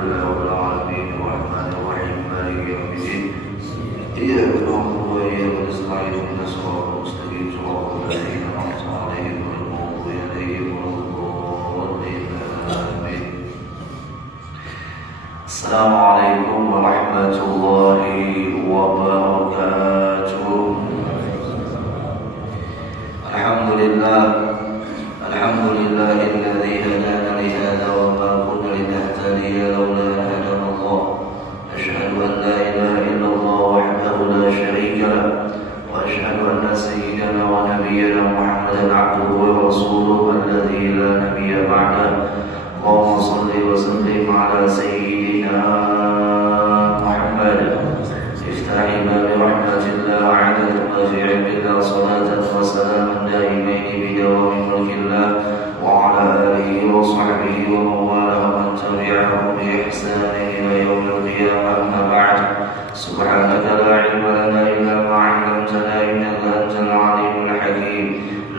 لله رب العالمين الرحمن الرحيم مالك يوم الدين إياك نعبد وإياك نستعين اهدنا الصراط المستقيم صراط الذين أنعمت عليهم غير المغضوب عليهم ولا الضالين آمين. السلام عليكم ورحمة الله وبركاته. الحمد لله الذي هدانا لهذا وما كنا لنهتدي لولا أن هدانا الله. أشهد أن لا إله إلا الله وحده لا شريك له وأشهد أن سيدنا ونبينا محمدا عبده ورسوله الذي لا نبي بعده. اللهم صل وسلم على سيدنا محمد افتح باب رحمة الله عدد ما في علم الله صلاة وسلاما دائمين بدوام ملك الله وعلى آله وصحبه ومن والاه ومن تبعهم بإحسان إلى يوم القيامة. أما بعد سبحانك لا علم لنا إلا ما علمتنا إنك أنت العليم الحكيم.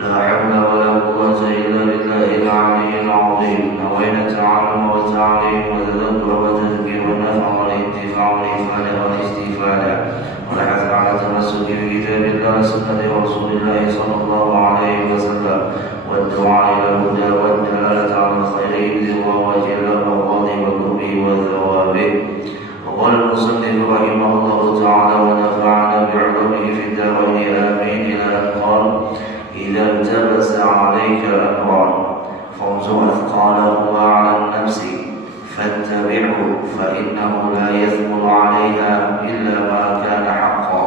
لا حول ولا قوة إلا بالله العلي العظيم. نوينا التعلم والتعليم والتذكر والتذكير والنفع والانتفاع والإفادة والاستفادة والحث على التمسك بكتاب الله وسنة رسول الله صلى الله عليه وسلم والدعاء إلى الهدى والدلالة على الخير بذكر وجه الأبغاض وكره وثوابه. وقال المصنف رحمه الله تعالى ونفعنا بعلومه في الدارين آمين إلى أن قال: إذا التبس عليك أمران فانظر أثقالهما على النفس فاتبعه فإنه لا يثقل عليها إلا ما كان حقا.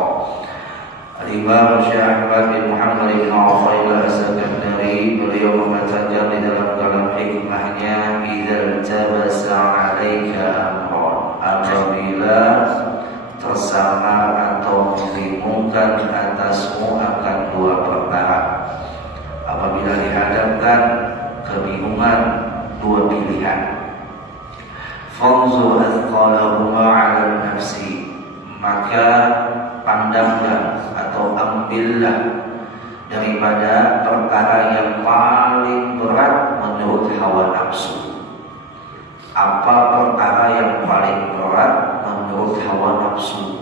Al-Imam Syekh Ahmad bin Muhammad bin Athaillah As-Sakandari beliau mengatakan di dalam kalam hikmahnya, idzal tabasa 'alaika amrun, apabila tersamar atau membingungkan atasmu akan dua perkara. Apabila dihadapkan kebingungan dua pilihan, fanzur athqalahuma 'ala nafsi, maka pandanglah atau ambillah daripada perkara yang paling berat menurut hawa nafsu. Apa perkara yang paling berat menurut hawa nafsu?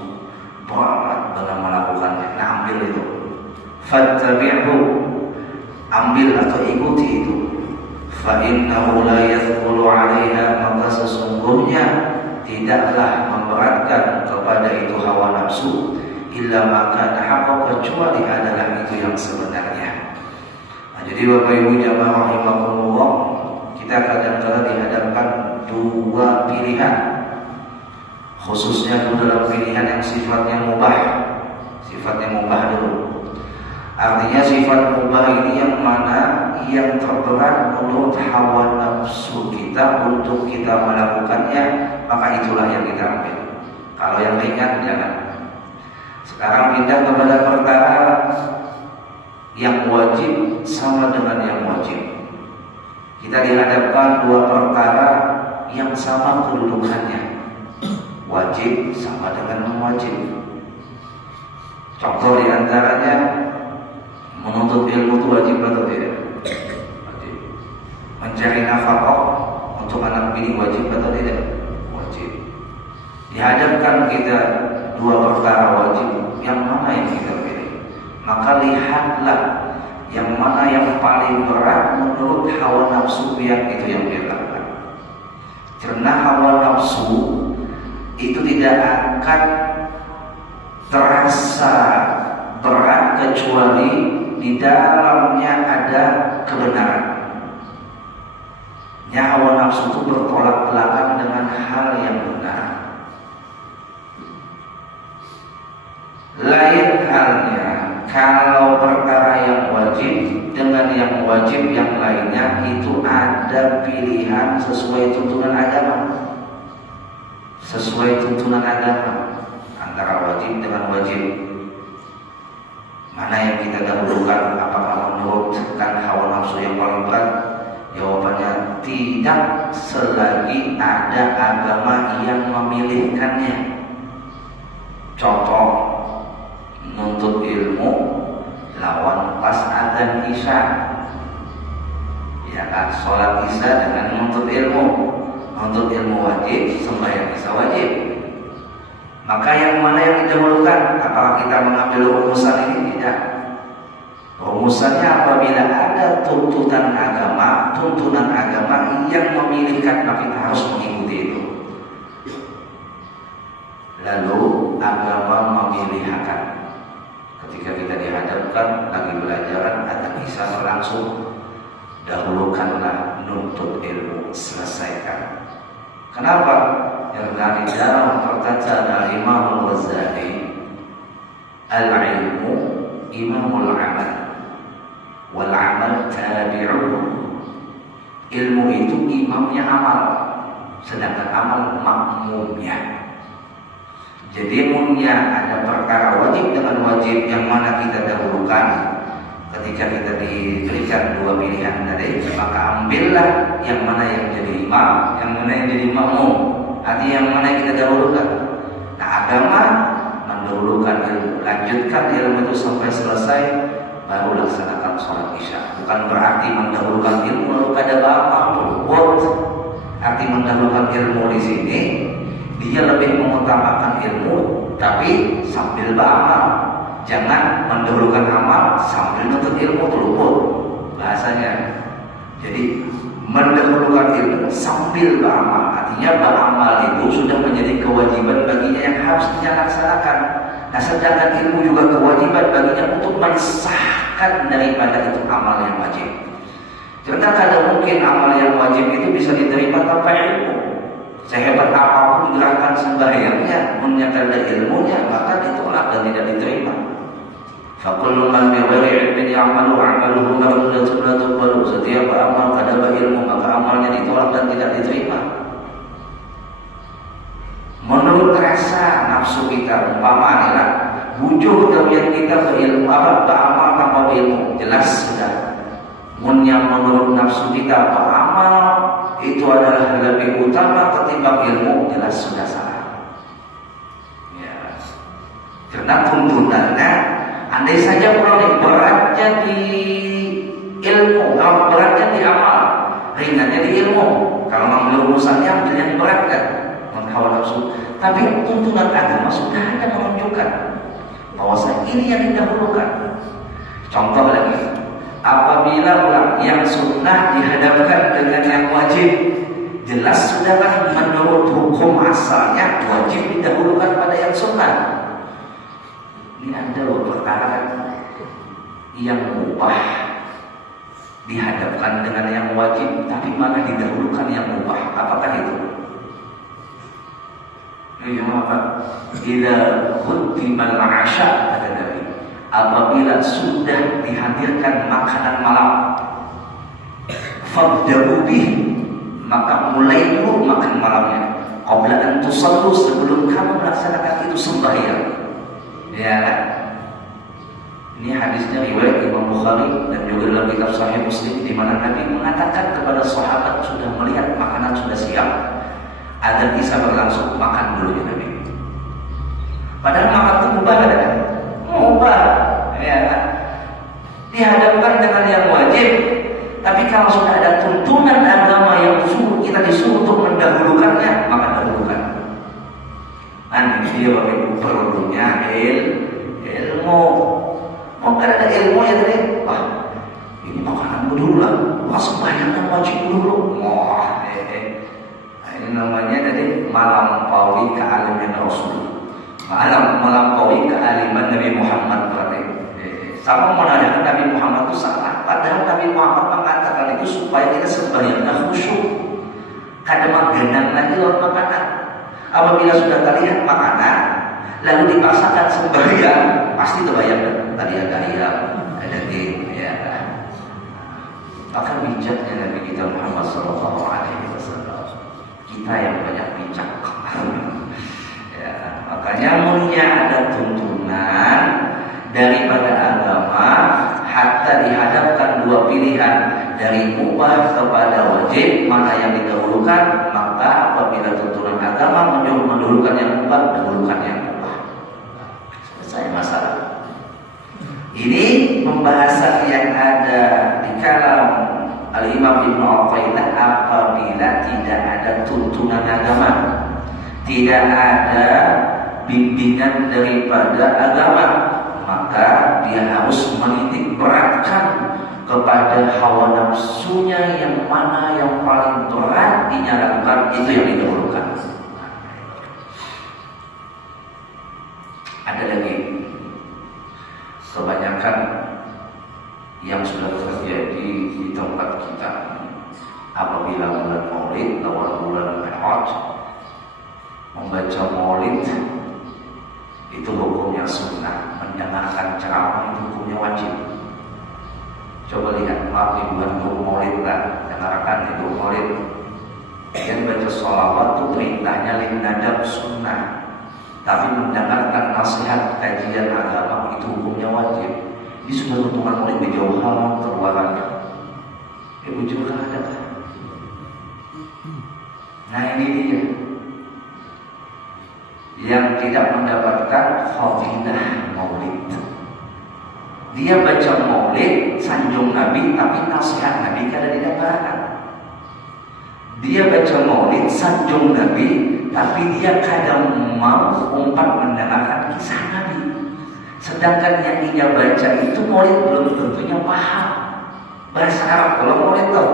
Berat dalam melakukannya. Nah, ambil itu. Fattabi'hu, ambil atau ikuti itu. Fa innahu la yathqulu 'alaiha, maka sesungguhnya tidaklah memberatkan kepada itu hawa nafsu illa maka haqqa, kecuali adalah itu yang sebenarnya. Nah, jadi Bapak Ibu jamaah rahimakumullah, kita kadang-kadang dihadapkan dua pilihan, khususnya dalam pilihan yang sifatnya mubah. Sifatnya mubah dulu. Artinya sifat mubah ini yang mana yang terberat menurut hawa nafsu kita untuk kita melakukannya, maka itulah yang kita ambil. Kalau yang ringan jangan. Sekarang pindah kepada perkara yang wajib sama dengan yang wajib. Kita dihadapkan dua perkara yang sama kedudukannya, wajib sama dengan wajib. Contoh diantaranya, menuntut ilmu itu wajib atau tidak? Wajib. Mencari nafkah untuk anak bini wajib atau tidak? Wajib. Dihadapkan kita dua perkara wajib, yang mana yang kita pilih? Maka lihatlah yang mana yang paling berat menurut hawa nafsu yang itu yang dilakukan. Karena hawa nafsu itu tidak akan terasa berat kecuali di dalamnya ada kebenaran. Hawa nafsu itu bertolak belakang dengan hal yang benar. Lain halnya kalau perkara yang wajib dengan yang wajib yang lainnya itu ada pilihan sesuai tuntunan agama. Sesuai tuntunan agama antara wajib dengan wajib. Mana yang kita dahulukan? Apakah menurutkan hawa nafsu yang paling berat? Jawabannya tidak, selagi ada agama yang memilihkannya. Contoh, nuntut ilmu lawan pas adzan isya, ya kan, sholat isya dengan nuntut ilmu. Untuk ilmu wajib, sembahyang bisa wajib. Maka yang mana yang didahulukan? Apakah kita mengambil rumusan ini? Tidak. Rumusannya apabila ada tuntunan agama yang memilihkan, maka kita harus mengikuti itu. Lalu agama memilih akan. Ketika kita dihadapkan lagi belajaran atau bisa berlangsung, dahulukanlah nuntut ilmu, selesaikan. Kenapa? Karena di dalam perkataan Imam Al-Ghazali, al-ilmu imamul amal, wal amal tabi'uhu. Ilmu itu imamnya amal, sedangkan amal makmumnya. Jadi munnya ada perkara wajib dengan wajib, yang mana kita dahulukan. Ketika kita diberikan dua pilihan tadi, maka ambillah yang mana yang jadi imam, yang mana yang jadi makmum. Artinya yang mana yang kita dahulukan. Nah, agama mendahulukan ilmu, lanjutkan ilmu itu sampai selesai, baru laksanakan sholat isya. Bukan berarti mendahulukan ilmu lalu pada bapak berbuat. Arti mendahulukan ilmu di sini, dia lebih mengutamakan ilmu, tapi sambil beramal. Jangan mendahulukan amal sambil nuntut ilmu, terluput bahasanya. Jadi mendahulukan ilmu sambil beramal, artinya beramal itu sudah menjadi kewajiban baginya yang harus dia laksanakan. Nah, sedangkan ilmu juga kewajiban baginya untuk mensahkan daripada itu amal yang wajib. Karena kadang mungkin amal yang wajib itu bisa diterima tanpa ilmu. Sehebat apapun gerakan sembahyangnya, menyatakan ilmunya, maka ditolak dan tidak diterima. Fakullu man bi ghairi ilmin ya'malu 'amaluhu mardudatun la tuqbalu. Setiap amal tanpa ilmu maka amalnya ditolak dan tidak diterima. Menurut rasa nafsu kita, umpama adalah bujuh dawiyat kita berilmu, beramal tanpa ilmu, jelas sudah. Yang menurut nafsu kita beramal itu adalah lebih utama ketimbang ilmu, jelas sudah salah. Ya. Karena tuntunannya, andai saja kalau beratnya di ilmu, kalau beratnya di amal, ringannya di ilmu. Kalau mengambil rumusannya, ambil yang berat kan, menghawa nafsu. Tapi tuntunan agama sudah ada menunjukkan bahwa ini yang didahulukan. Contoh lagi, apabila yang sunnah dihadapkan dengan yang wajib, jelas sudahlah menurut hukum asalnya wajib didahulukan pada yang sunnah. Ini ada perkara yang mubah dihadapkan dengan yang wajib, tapi malah didahulukan yang mubah. Apakah itu? Ini apa? Bila khutimal ma'asya, kata Nabi, apabila sudah dihadirkan makanan malam, fabda'u bih, maka mulai dulu makan malamnya. Qabla an tusallu, sebelum kamu melaksanakan itu sembahyang. Ya kan? Ini hadisnya riwayat Imam Bukhari dan juga dalam kitab Sahih Muslim, di mana Nabi mengatakan kepada sahabat sudah melihat makanan sudah siap, adzan Isya berlangsung, makan dulu ya Nabi. Padahal makan itu mubah kan? Mubah, ya kan? Dihadapkan dengan yang wajib. Tapi kalau sudah ada tuntunan agama yang kita disuruh untuk mendahulukannya, maka dahulukan. Ini dia bagi perlunya ilmu. Oh, karena ada ilmu ya tadi. Wah, ini makanan dulu lah. Wah, sembahyang wajib dulu. Wah, ini namanya tadi melampaui kealiman Rasul. Melampaui kealiman Nabi Muhammad berarti. Sama menanyakan Nabi Muhammad itu salah. Padahal Nabi Muhammad mengatakan itu supaya kita sembahyangnya khusyuk. Kadang gendang lagi lewat makanan. Apabila sudah terlihat makanan, lalu dipaksakan sembahyang, pasti terbayang tadi ada ayam, ada daging, ya. Maka bijaknya Nabi kita Muhammad SAW. Kita yang banyak bijak. Ya, makanya mulia ada tuntunan daripada agama, hatta dihadapkan dua pilihan dari mubah kepada wajib, mana yang didahulukan, maka apabila tuntunan agama menyuruh mendahulukan yang mubah, dahulukan yang mubah. Selesai masalah. Ini pembahasan yang ada di kalam Al-Imam Ibnu Athaillah apabila tidak ada tuntunan bimbingan agama, tidak ada bimbingan daripada agama, maka dia harus menitik beratkan kepada hawa nafsunya yang mana yang paling berat dinyalakan, itu yang didahulukan. Ada lagi kebanyakan yang sudah terjadi di tempat kita apabila bulan Maulid atau bulan Al-Hajj, membaca Maulid itu hukumnya sunnah, mendengarkan ceramah itu hukumnya wajib. Coba lihat, maaf di bulan Maulid lah, dengarkan itu Maulid. Yang baca sholawat itu perintahnya linadab sunnah, tapi mendengarkan nasihat kajian agama itu hukumnya wajib. Ini sudah tuntunan Maulid berjauhan keluarannya. Ibu juga ada kan? Nah ini dia yang tidak mendapatkan fadilah Maulid. Dia baca Maulid sanjung Nabi, tapi nasihat Nabi kada didengarkan. Dia baca Maulid sanjung Nabi, tapi dia kadang mau umpat mendengarkan kisah Nabi. Sedangkan yang dia baca itu Maulid belum tentunya paham bahasa Arab kalau Maulid tahu.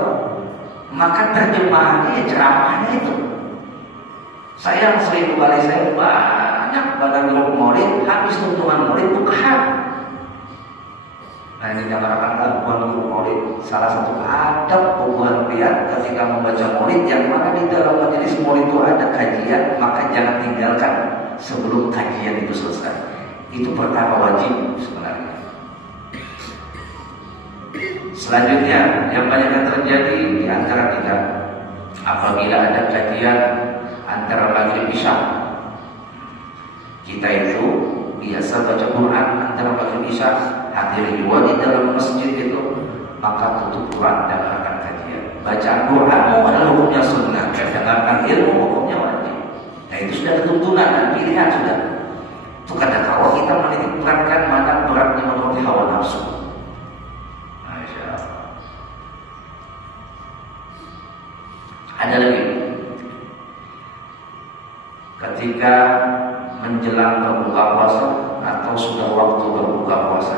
Maka terjemahannya ya ceramahnya itu. Saya sering kali saya banyak pada grup Maulid, habis tuntunan Maulid bukan. Nah ini gambarkan laguan grup Maulid. Salah satu adab hubungan pria ketika membaca Maulid, yang mana di dalam majelis Maulid itu ada kajian, maka jangan tinggalkan sebelum kajian itu selesai. Itu pertama wajib sebenarnya. Selanjutnya yang banyak terjadi di antara kita, apabila ada kajian antara maghrib isya, kita itu biasa baca Quran antara maghrib isya, hadir juga di dalam masjid itu, maka tutup Quran, dengarkan kajian. Baca Quranmu adalah hukumnya sunnah, dengarkan ilmu hukumnya wajib. Nah itu sudah tuntunan dan pilihan sudah. Itu kata kalau kita menitik beratkan mana beratnya menuruti hawa nafsu. Ada lagi ketika menjelang berbuka puasa atau sudah waktu berbuka puasa,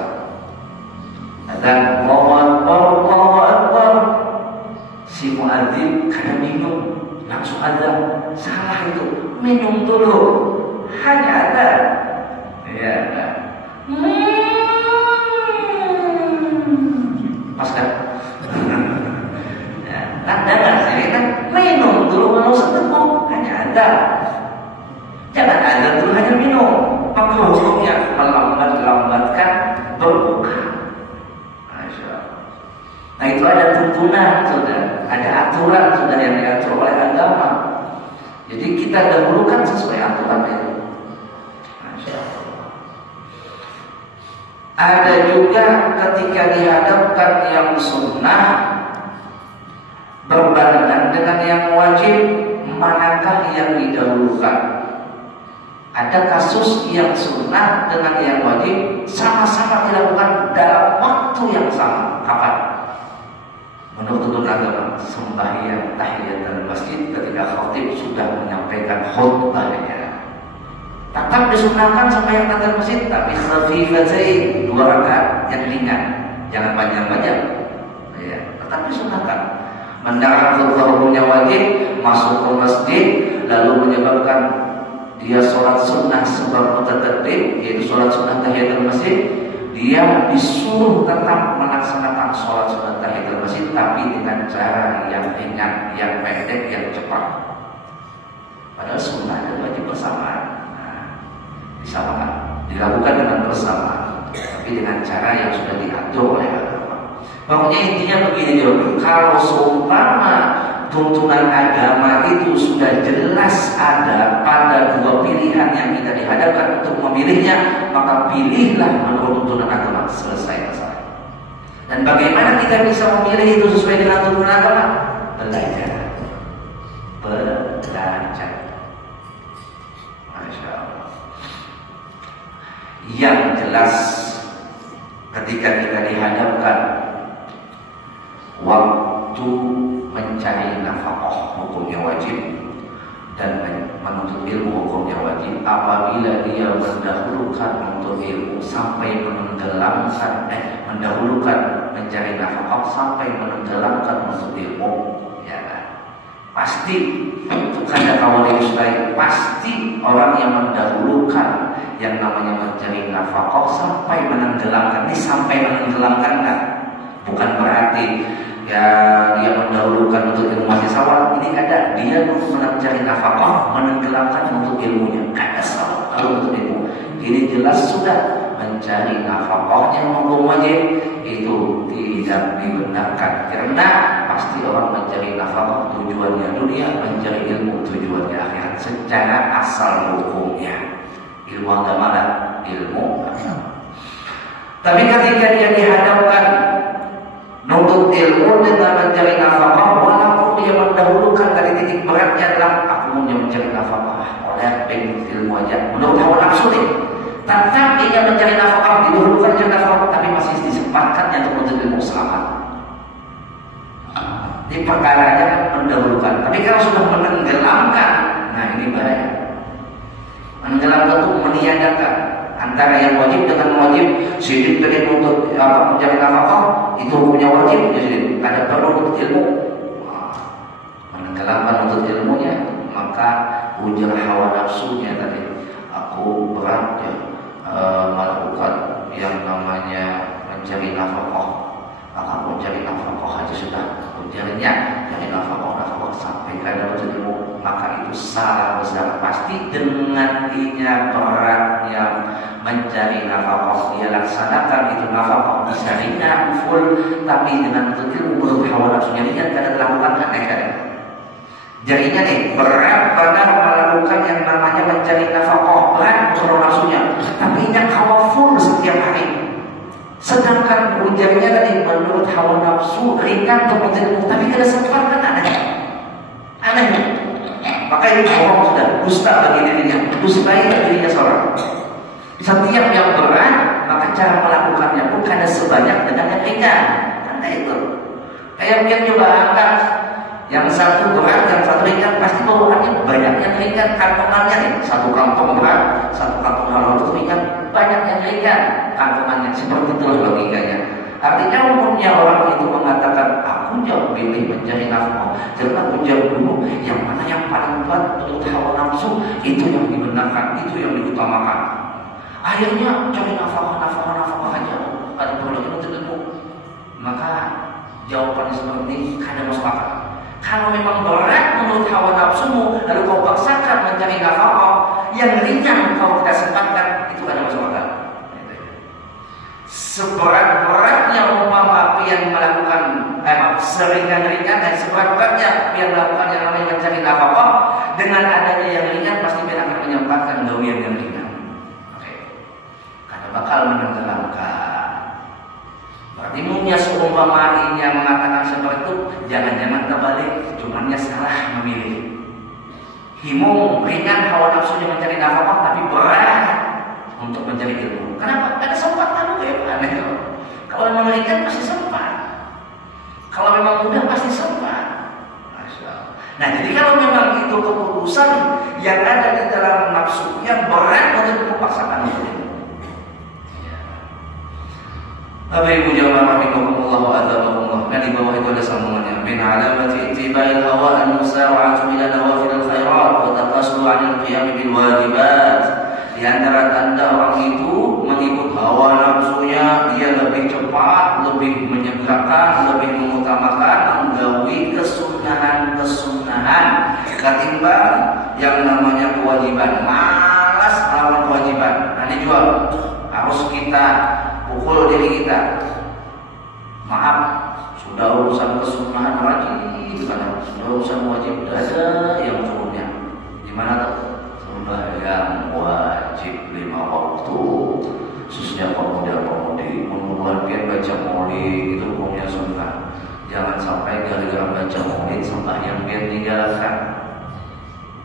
dan Allahu Akbar, si muadzin kada minum langsung azan. Salah itu, minum dulu, hanya azan. Ya, pas kan? Jangan sih kan minum dulu kalau setelah hanya azan. Jangan azan dulu hanya minum. Maka hukumnya melambatkan berbuka. Nah itu ada tuntunan sudah, ada aturan sudah yang diatur oleh agama. Jadi kita dahulukan sesuai aturan itu. Ada juga ketika dihadapkan yang sunnah berbarengan dengan yang wajib, manakah yang didahulukan? Ada kasus yang sunnah dengan yang wajib sama-sama dilakukan dalam waktu yang sama. Kapan? Menurut tuntunan agama, sembahyang tahiyatul masjid ketika khatib sudah menyampaikan khutbahnya. Tetap disunahkan sembahyang tahiyatul masjid, tapi khafifatain, 2 rakaat yang ringan, jangan panjang-panjang. Ya, tetap disunahkan. Mendengar khutbah hukumnya wajib, masuk ke masjid, lalu menyebabkan dia sholat sunnah sebab mutatabbid, yaitu sholat sunnah tahiyatul masjid, dia disuruh tetap melaksanakan sholat sunnah tahiyatul masjid, tapi dengan cara yang ringan, yang pendek, yang cepat. Padahal sunnah dan wajib bersamaan. Disamaan, dilakukan dengan bersamaan, tapi dengan cara yang sudah diatur oleh agama. Pokoknya intinya begini juga, kalau seumpama tuntunan agama itu sudah jelas ada pada 2 pilihan yang kita dihadapkan untuk memilihnya, maka pilihlah menurut tuntunan agama, selesai masalah. Dan bagaimana kita bisa memilih itu sesuai dengan tuntunan agama? Belajar. Masya Allah. Yang jelas ketika kita dihadapkan waktu mencari nafkah hukumnya wajib, dan menuntut ilmu hukumnya wajib apabila dia mendahulukan menuntut ilmu sampai mendahulukan mencari nafkah sampai menenggelamkan menuntut ilmu, ya kan? Pasti kata kawan Ustaz, pasti orang yang mendahulukan yang namanya mencari nafkah sampai menenggelamkan. Ini sampai menenggelamkan kan? Bukan berarti ya dia mendahulukan untuk ilmu masih sawal. Ini ada dia mencari nafkah menenggelamkan untuk ilmunya. Ada sawal kalau untuk ilmu. Ini jelas sudah mencari nafkahnya hukum wajib itu tidak dibenarkan karena pasti orang mencari nafkah tujuannya dunia, mencari ilmu tujuannya akhirat secara asal hukumnya. Ilmu agama dan ilmu agama. Tapi ketika dia dihadapkan nuntut ilmu dengan mencari nafkah, walaupun dia mendahulukan dari titik beratnya adalah aku mencari nafkah oleh pengen ilmu aja menurut hawa nafsu nih. Tetap dia mencari nafkah, didahulukan mencari nafkah, tapi masih disempatkannya untuk menuntut ilmu selamat. Ini perkaranya mendahulukan. Tapi kalau sudah menenggelamkan, nah ini bahaya. Menenggelamkan itu meniadakan antara yang wajib dengan wajib. Sidik tadi untuk mencari nafkah itu punya wajib, jadi ada perlu untuk ilmu. Menenggelamkan untuk ilmunya, maka ujar hawa nafsunya tadi. Aku berat ya melakukan yang namanya mencari nafkah. Maka mencari nafkah aja sudah ujarnya dari nafkah sampai kada ilmu, maka itu salah besar. Pasti dengan dia beratnya mencari nafkah dia laksanakan itu nafkah bisa ringan full, tapi dengan ilmu belum hawa nafsunya ringan kada dilakukan aneh-aneh. Jadinya nih berat pada melakukan yang namanya mencari nafkah, berat hawa nafsunya, tapi yang hawa full setiap hari. Sedangkan ujarnya tadi menurut hawa nafsu ringan untuk mencari, tapi kada sempat kan aneh. Maka ini bohong sudah, dusta bagi dirinya, dustai dirinya seorang. Setiap yang berat, maka cara melakukannya pun kada sebanyak dengan yang ringan. Karena itu, kayak mungkin coba angkat yang satu berat, yang satu ringan, pasti bawaannya banyak yang ringan, kantongannya nih. Satu kantong berat, satu kantong halus ringan, banyak yang ringan kantongannya. Seperti itulah logikanya. Artinya umumnya orang itu mengatakan aku jauh pilih mencari nafkah karena aku jauh dulu yang mana yang paling berat menurut hawa nafsu itu yang dibenarkan, itu yang diutamakan. Akhirnya cari nafkah aja, ada perlu untuk ilmu. Maka jawaban seperti ini kada masuk akal. Kalau memang berat menurut hawa nafsumu, lalu kau paksakan mencari nafkah yang ringan kau tidak sempatkan, itu kada masuk akal. Seberat-beratnya umpama pian melakukan seringan-ringan dan seberat-beratnya pian melakukan yang namanya mencari nafkah, dengan adanya yang ringan pasti pian akan menyempatkan gawian yang ringan. Karena bakal menenggelamkan. Berarti munya seumpama ini yang mengatakan seperti itu, jangan-jangan terbalik, cumannya salah memilih. Himung ringan hawa nafsunya mencari nafkah, tapi berat untuk mencari ilmu. Kenapa? Ada sempat lalu kayak aneh. Kalau memang ringan pasti sempat. Kalau memang mudah pasti sempat. Nah, jadi kalau memang itu keputusan yang ada di dalam nafsu yang berat untuk dipaksakan itu. Bapak Ibu jamaah rahimakumullah wa a'adzakumullah. Nah, di bawah itu ada sambungannya. Min alamati ittiba'il hawa an-musa'atu ila nawafil khairat wa taqasulu 'anil qiyam bil wajibat. Di antara tanda orang itu mengikut hawa nafsunya, dia lebih cepat, lebih menyegerakan, lebih mengutamakan menggawi kesunahan ketimbang yang namanya kewajiban. Malas melawan kewajiban. Nah, ini juga harus kita pukul diri kita. Maaf, sudah urusan kesunahan wajib, sudah urusan wajib ada yang turunnya. Gimana tuh? Sembahyang wajib 5 waktu, khususnya pemuda-pemudi mengumpulkan baca maulid itu hukumnya sunnah. Jangan sampai gara-gara baca maulid sembahyang biar tinggalkan.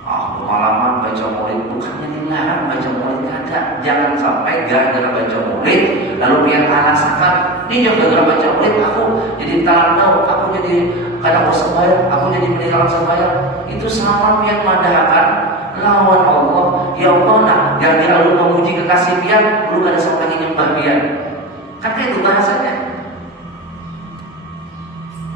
Pengalaman baca maulid bukannya dilarang baca maulid, ada. Jangan sampai gara-gara baca maulid lalu biar alasan ini jangan gara-gara baca maulid aku jadi talandau, aku jadi Ada persebaya, aku jadi meninggal persebaya. Itu sama pian madahkan lawan Allah. Ya Allah, nah gara-gara lu memuji kekasih pian, lu kada sampai lagi nyembah pian. Kan itu bahasanya.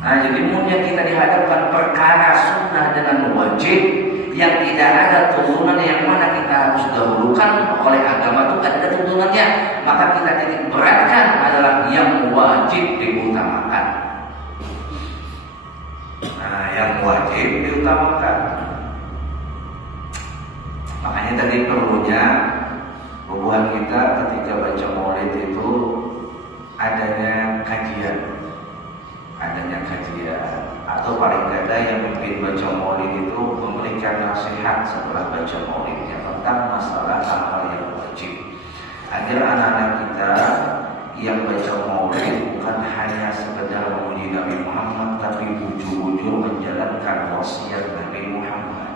Nah, jadi mungkin kita dihadapkan perkara sunnah dengan wajib yang tidak ada turunan yang mana kita harus dahulukan oleh agama itu tidak ada turunannya, maka kita titik beratkan adalah yang wajib diutamakan. Nah, yang wajib diutamakan. Makanya tadi perlunya hubungan kita ketika baca maulid itu adanya kajian. Atau paling tidak yang mungkin baca maulid itu memberikan nasihat setelah baca maulidnya tentang masalah hal-hal yang wajib, agar anak-anak kita yang baca maulid bukan hanya sekedar memuji Nabi Muhammad, tapi ujung-ujung menjalankan wasiat Nabi Muhammad.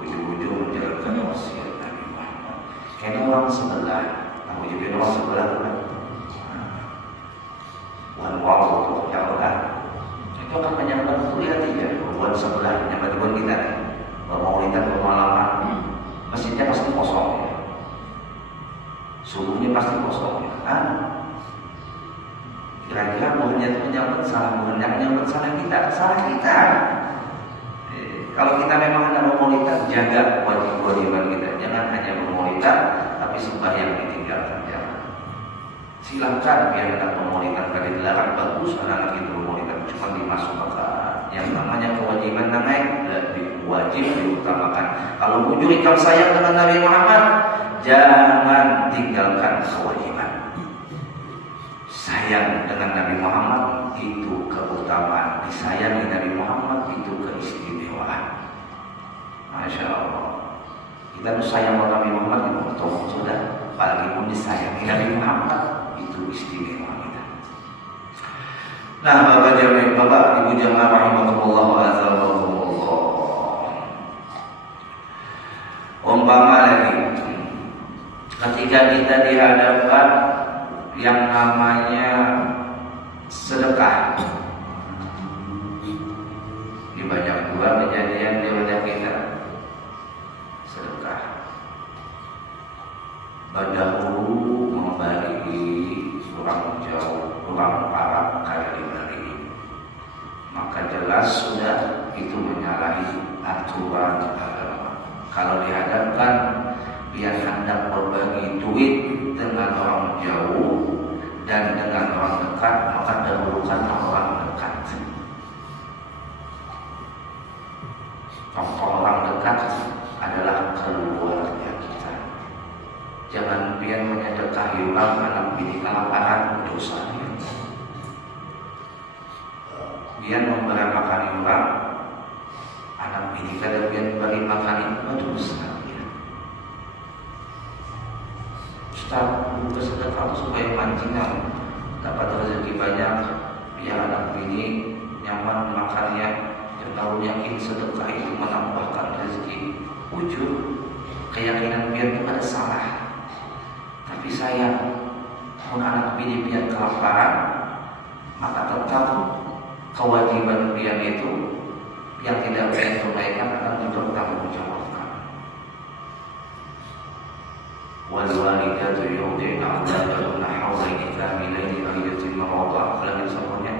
Ujung-ujung menjalankan wasiat Nabi Muhammad. Kayak orang sebelah, aku jadi orang sebelah kan. Waktu yang udah itu akan menyebabkan kuliah tiga buat sebelah yang buat kita nih bermaulidan bermalaman masjidnya pasti kosong ya, subuhnya pasti kosong ya kan. Kira-kira buahnya itu menyebabkan salah kita. Kalau kita memang ada bermaulidan, jaga wajib-wajiban kita, jangan hanya bermaulidan tapi sembahyang ditinggalkan. Silakan biar ada pemaulidan kali dilarang, bagus anak-anak itu pemaulidan cuma dimasukkan. Yang namanya kewajiban lebih wajib diutamakan. Kalau wujud ikam sayang dengan Nabi Muhammad, jangan tinggalkan kewajiban. Sayang dengan Nabi Muhammad itu keutamaan, disayangi Nabi Muhammad itu keistimewaan. Masya Allah. Kita harus sayang dengan Nabi Muhammad itu sudah, apalagi pun disayangi Nabi Muhammad itu istimewa kita. Nah, Bapak Ibu jamaah rahimakumullah wa azabakumullah. Umpama lagi ketika kita dihadapkan yang namanya sedekah. Di banyak juga kejadian di wadah kita sedekah. Berdahulu membagi kurang jauh, kurang parah kaya diberi, maka jelas sudah itu menyalahi aturan agama. Kalau dihadapkan biar hendak berbagi duit dengan orang jauh dan dengan orang dekat, maka dahulukan orang dekat. Contoh orang dekat adalah keluarga kita. Jangan pian menyedekahi orang anak bini kelaparan, dosa. Pian memberi makan orang anak bini kada pian beri makan itu dosa. Ustaz, bersedekah supaya mancingnya dapat rezeki banyak, biar anak bini nyaman makannya. Yang tahu yakin sedekah itu menambahkan rezeki. Wujud keyakinan pian itu ada salah. Tapi sayang, kalau anak bini pian kelaparan, maka tetap kewajiban pian itu yang tidak pian tunaikan akan dipertanggungjawabkan. Wal walidatu yurdi'na auladahunna hawlaini kamilaini aw yatimma radha'. Lagi semuanya.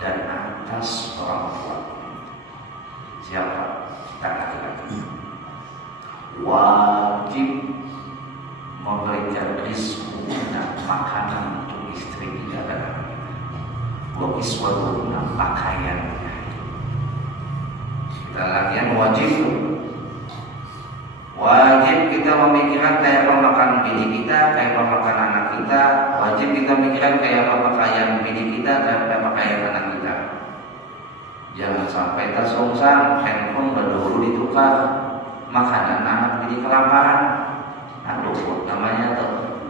Dan atas orang tua. Siapa? Kita laki-laki. Wajib memberikan rizki dan makanan untuk istri kita dan anak-anak. Wa kiswatuna pakaiannya. Kita laki-laki wajib Wajib kita memikirkan kayak apa makan bini kita, kayak apa makan anak kita. Wajib kita mikirkan kayak apa pakaian bini kita, kayak apa pakaian anak kita. Jangan sampai tersungsang handphone berdahulu ditukar, makanan anak bini kelaparan. Aduh, namanya tuh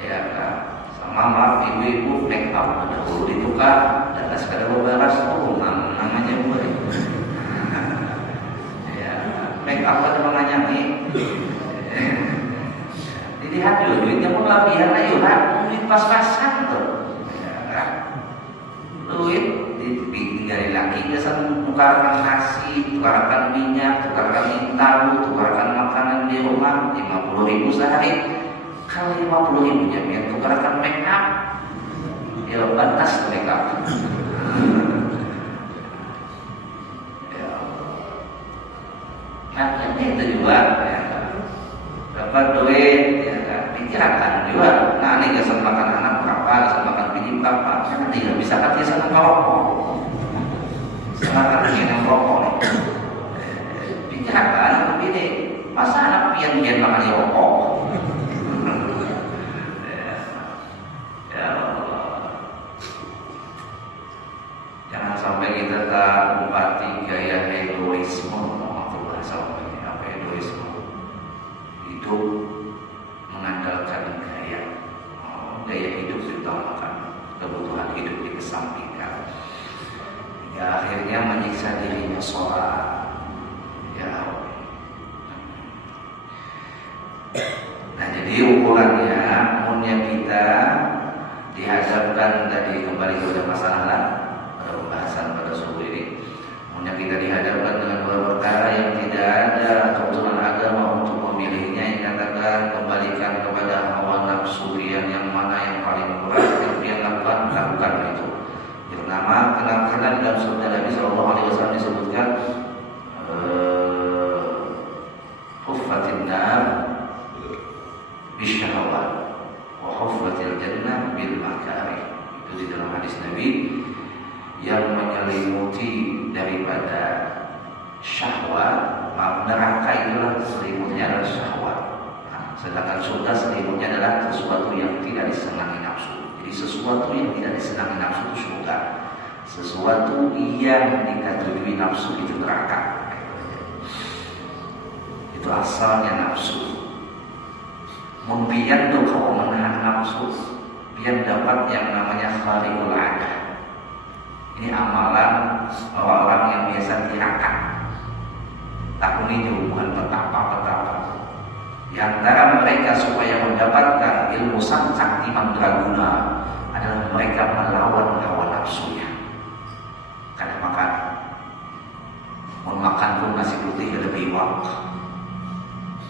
ya kan. Sama maaf ibu-ibu make up berdahulu ditukar, dan sekadar beberes tuh namanya gue. Make up ada makanya nih. Dilihat juga duitnya pun labihan lah yuhan, duit pas-pasan tuh. Ya kan? Duit ditinggali lagi biasa tukarkan nasi, tukarkan minyak, tukarkan tahu, tukarkan makanan di rumah 50.000 sehari. Kali 50.000 nya tukarkan make up. Ya batas tuh make up. Nah, itu juga ya, dapat duit ya kan, pikirkan juga. Nah, ini gak makan anak berapa, gak makan bini berapa, kan tidak bisa kan dia sama merokok, sama kan yang merokok. Pikirkan begini, masa anak pian makan rokok? Ya Allah, jangan sampai kita tak umpati gaya egoisme. Apa egoisme? Hidup mengandalkan gaya hidup diutamakan, kebutuhan hidup dikesampingkan, hingga akhirnya menyiksa dirinya sholat. Ya. Nah, jadi ukurannya, umumnya kita dihadapkan tadi kembali kepada masalah pada pembahasan pada subuh ini. Umumnya kita dihadapkan dengan dua perkara yang tidak ada kebetulan agama untuk memilihnya. Yang katakan kembalikan kepada hawa nafsu yang mana yang paling berat yang dia lakukan itu. Yang pertama, karena dalam sabda Nabi Sallallahu Alaihi Wasallam disebutkan huffatin nar bisyahwat wa huffatil jannah bil makarih. Itu di dalam hadis Nabi, yang menyelimuti daripada syahwat, neraka itulah selimutnya adalah syahwat. Nah, sedangkan surga selimutnya adalah sesuatu yang tidak disenangi nafsu. Jadi sesuatu yang tidak disenangi nafsu itu surga. Sesuatu yang dikatui nafsu itu neraka. Itu asalnya nafsu. Membiar tuh kalau menahan nafsu, biar dapat yang namanya khariqul adah. Ini amalan orang yang biasa tirakat. Takuni hubungan petapa. Di antara mereka supaya mendapatkan ilmu sakti mandraguna adalah mereka melawan hawa nafsunya. Karena makan pun nasi putih lebih wak.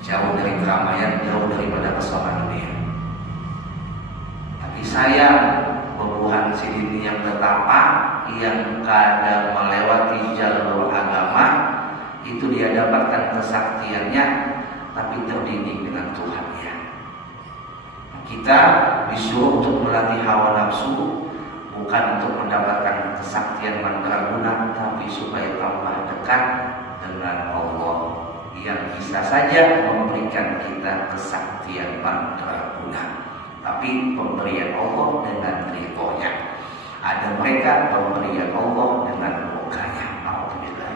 Jauh dari keramaian, jauh daripada pesona dunia. Tapi sayang, bubuhan sidin yang betapa yang kadang melewati jalur agama itu dia dapatkan kesaktiannya, tapi terdidik dengan Tuhannya. Kita disuruh untuk melatih hawa nafsu, bukan untuk mendapatkan kesaktian mandraguna, tapi supaya tambah dekat dengan Allah yang bisa saja memberikan kita kesaktian mandraguna, tapi pemberian Allah dengan ridhonya. Ada mereka pemberian Allah dengan murkanya. Alhamdulillah.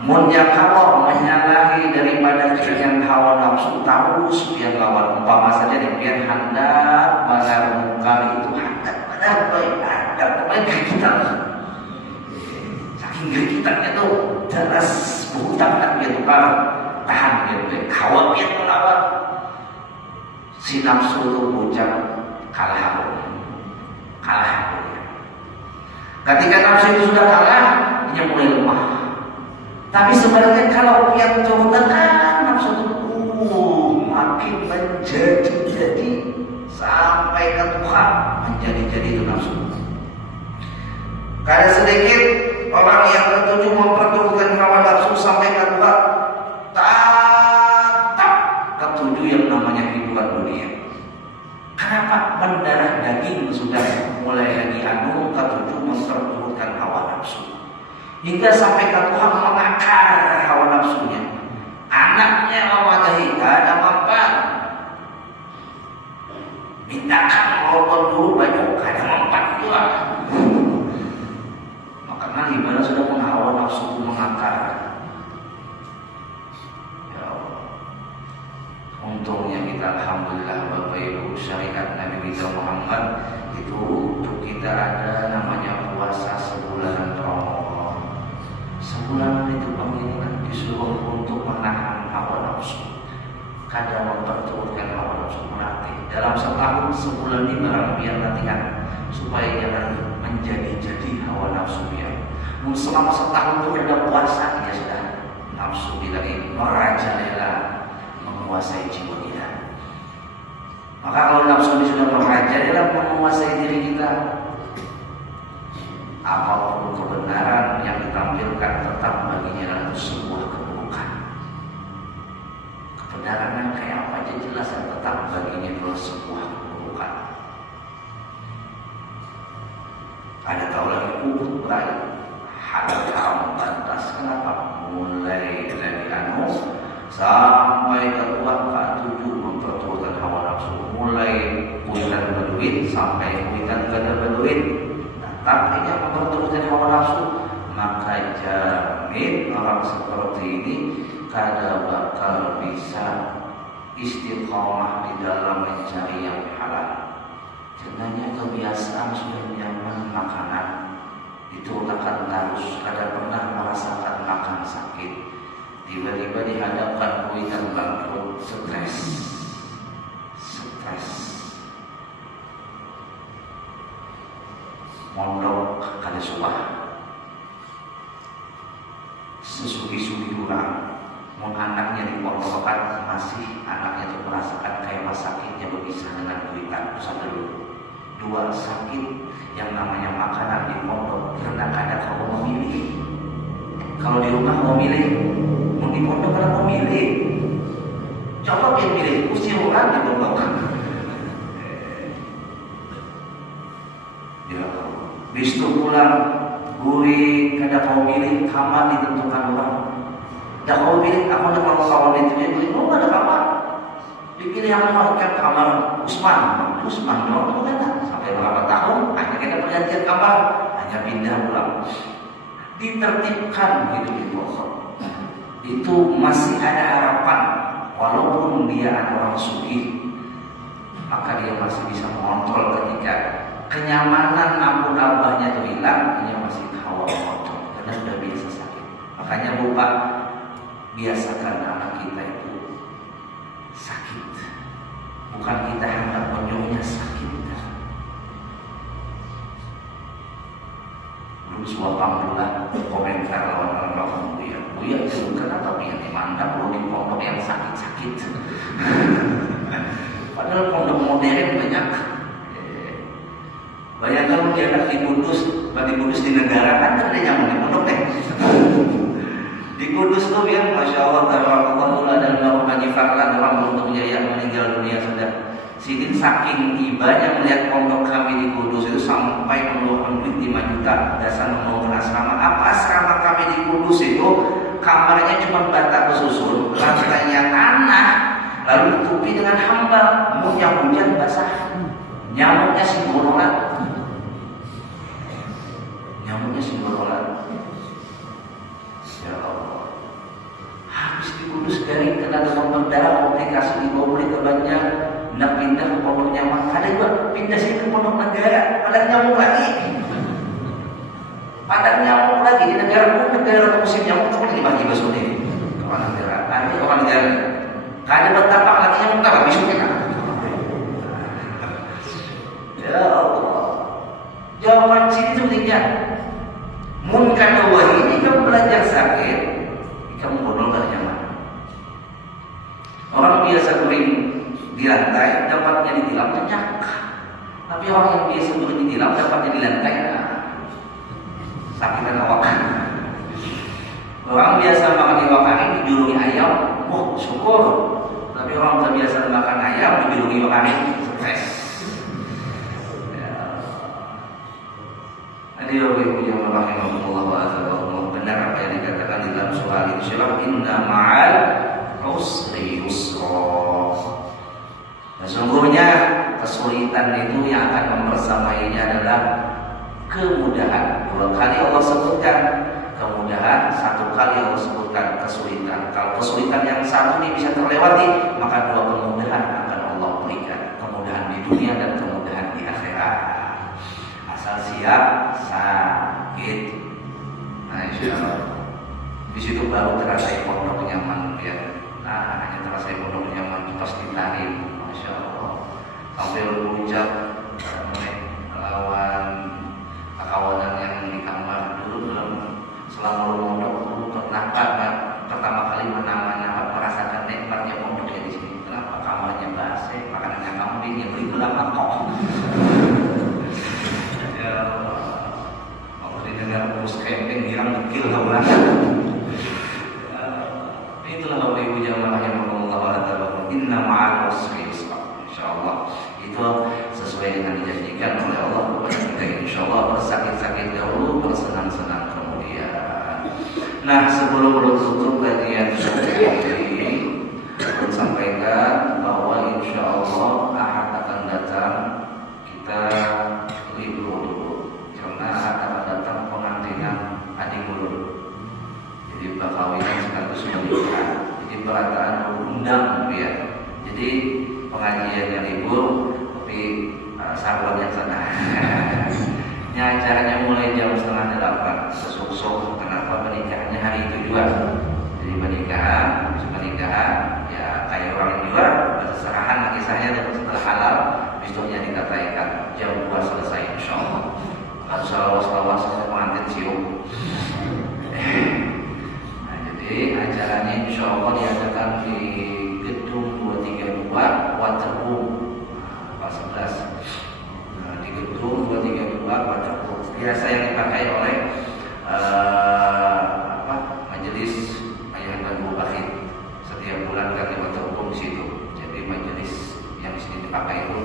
Mun yang kalau menyalahi daripada keinginan hawa nafsu terus pian lawan, umpama saja pian handap bagar muka itu handap baik kita. Saking kita itu jelas berhutang dia tukar tahan dia hawa pian melawan. Si nafsu itu bujang kalah. Ketika nafsu itu sudah kalah, dia mulai lemah. Tapi sebenarnya kalau yang turun nafsu itu makin menjadi sampai ke Tuhan menjadi itu nafsu. Kada sedikit orang yang tertuju memperturutkan hawa nafsu sampai ke Tuhan, tetap tertuju yang namanya kehidupan dunia. Kenapa? Mendarah daging sudah mulai lagi tertuju memperturutkan hawa nafsu. hingga sampai ke Tuhan mengakar hawa nafsunya. Anaknya mewadahi, gak ada mempan. Mintakan walaupun dulu banyak, gak ada mempan juga. Maka ibadah sudah menghawa nafsu mengakar. Ya Allah. Untungnya kita alhamdulillah Bapak Ibu, syariat Nabi kita Muhammad itu untuk kita ada namanya puasa sebulan Ramadan. Sebulan itu pengingat disuruh untuk menahan hawa nafsu, kadang memperturutkan hawa nafsu, melatih dalam setahun sebulan ini biar latihan supaya jangan menjadi hawa nafsu biar. Selama setahun itu ada puasa, ya sudah nafsu kita ini merajalela menguasai jiwa kita. Maka kalau nafsu ini sudah merajalela menguasai diri kita, apapun kebenaran yang ditampilkan tetap baginya adalah sebuah keburukan. Kebenaran yang kayak apa aja jelas dan tetap baginya adalah sebuah keburukan. Ada tahu lagi kubur berair, halal haram batas. Kenapa? Mulai dari sampai ke ke-7 memperturutkan hawa nafsu. Mulai kuitan berduit sampai kuitan gak ada berduit. Tapi yang memperturutkan hawa nafsu, maka jamin orang seperti ini kada bakal bisa istiqomah di dalam mencari yang halal. Karena kebiasaan sudah nyaman makanan itu akan terus, kada pernah merasakan makan sakit. Tiba-tiba dihadapkan kuitan bangkrut, stres. Mondok kada subah, sesugi-sugi orang, mau anaknya di pondokan masih anaknya itu merasakan kayak sakitnya berpisah dengan kuitan. Itu satu dulu. 2, sakit yang namanya makanan di pondok karena kadang kamu memilih. Kalau di rumah mau milih, mau di pondok kadang mau milih. Coba dia pilih, usir orang di pondok. Ya, bis itu pulang, gurih, kadang mau milih kamar ditentukan orang. Ya kau pilih, aku ada kawan-kawan itu dia pilih, ada kamar. Dipilih yang mau kan kamar Usman dong, kan? Sampai berapa tahun, hanya kita pergantian kamar, hanya pindah pulang. Ditertibkan begitu di pokok. Itu masih ada harapan, walaupun dia ada orang sugih, maka dia masih bisa mengontrol ketika kenyamanan ampun abahnya itu hilang, dia masih hawa kontrol karena sudah biasa sakit. Makanya lupa biasakan anak kita itu sakit, bukan kita hendak menyuruhnya sakit. Belum suapang pula komentar lawan orang Buya itu kenapa yang dimandang lo di pondok yang sakit-sakit. Padahal pondok modern banyak. Bayangkan dia anak di Kudus di negara kan ada nyamuk di pondok deh. Di Kudus tuh yang masya Allah tabarakallah dan Allah menyifatkan orang untungnya yang meninggal dunia sudah. Sidin saking ibanya melihat pondok kami di Kudus itu sampai mengeluarkan duit 5 juta dasar membangun asrama. Apa asrama kami di Kudus itu kamarnya cuma bata kesusun, lantainya tanah, lalu ditutupi dengan hambal. Munya hujan basah, nyamuknya simbololan. Ya Allah, habis di Kudus dari tenaga berdarah komplikasi dibawa beli ke Banjar. Nak pindah ke pondok nyaman, ada juga pindah sini ke pondok negara, padahal nyamuk lagi di negara musim nyamuk itu dibagi besok ini orang negara, nanti orang negara, kada bertapak lagi nyamuk tak habis kita. Ya Allah, jawaban sini sebenarnya, mun kada wah ini kamu belajar sakit, kamu bodol gak nyaman. Orang biasa kering di lantai dapatnya di tilam nyenyak, tapi orang yang biasa dulu di tilam dapatnya di lantai sakitan awak. Orang biasa makan iwak asin dijulungi ayam, wah syukur. Tapi orang terbiasa makan ayam dijulungi iwak asin, stres. Ini ibu yang rahimahullah wa azza wa jalla. benar apa yang dikatakan di dalam surah Al-Insyirah, inna ma'al usri yusra. Sesungguhnya kesulitan itu yang akan membersamainya adalah kemudahan. 2 kali Allah sebutkan kemudahan, 1 kali Allah sebutkan kesulitan. Kalau kesulitan yang satu ini bisa terlewati, maka 2 kemudahan akan Allah berikan. Kemudahan di dunia dan kemudahan di akhirat. Asal siap sakit. Nah, insyaallah di situ baru terasa pondok nyaman ya. Nah, hanya terasa pondok nyaman pas ditarik. Masya Allah. Sampai berucap melawan kawanan yang di kamar dulu selama pondok dulu pertama kali merasakan nikmatnya pondok ya di sini. Kenapa kamarnya basi, makanannya kambing yang beli lama kok. Ya Allah. Kalau didengar terus camping hilang dekil kawan. Itulah Bapak Ibu jamaah yang Allah taala. Inna ma'al usri yusra. Insyaallah itu sesuai dengan dijanjikan oleh Allah kepada kita. Insyaallah bersakit-sakit dahulu, bersenang-senang kemudian. Nah, sebelum menutup kajian ini, saya sampaikan bahwa insyaallah Ahad akan datang kita libur dulu karena Ahad akan datang pengantinan adik ulun. Jadi perkawinan sekaligus menikah. Jadi perataan undang ya. Jadi pengajiannya libur, tapi sahabat yang sana. Ini acaranya mulai jam 7:30 sesuk-suk. Kenapa pernikahannya hari itu juga? Jadi pernikahan, ya kayak orang juga berserahan kisahnya setelah halal, besoknya dikatakan jam 2 selesai insyaallah. Lalu salawat sampai pengantin siup. Nah, jadi acaranya insyaallah diadakan di gedung 232 Waterboom Pak 11. Nah, di gedung 232 Waterboom biasa yang dipakai oleh majelis Ayahanda Guru Bakhit. Setiap bulan kan di Waterboom di situ. Jadi majelis yang di sini dipakai itu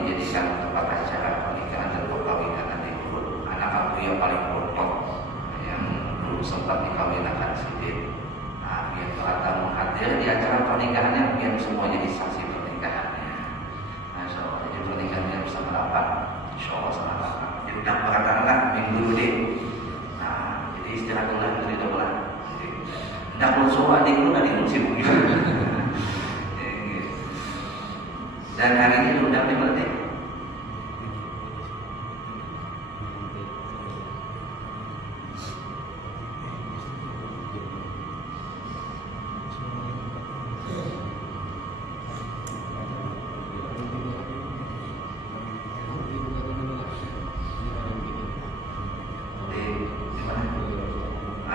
dijadikan tempat acara pernikahan dan perkawinan nanti dulu. Anak aku yang paling beruntung yang dulu sempat dikawinkan Sidin. Nah, biar telah hadir di acara pernikahannya, biar semua jadi saksi pernikahannya. Nah, insyaallah jadi pernikahannya bersama 8. Insyaallah sama 8. Jadi udah berkatakanlah minggu dulu deh. Nah, jadi istirahat dulu lah, dari doang. Ndak perlu suruh adik lu sibuk juga. Dan hari ini diundang di mana?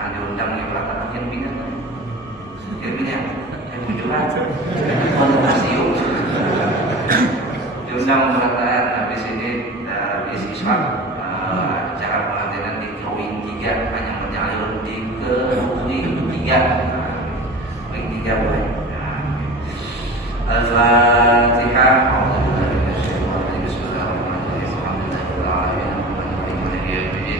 Diundang di belakang akhir pindah yang bujuran kontemplasium diundang beratan habis ini habis islam cara pengantinan di Kewing 3 hanya menyalir di Kewing 3 boleh Al-Fatihah.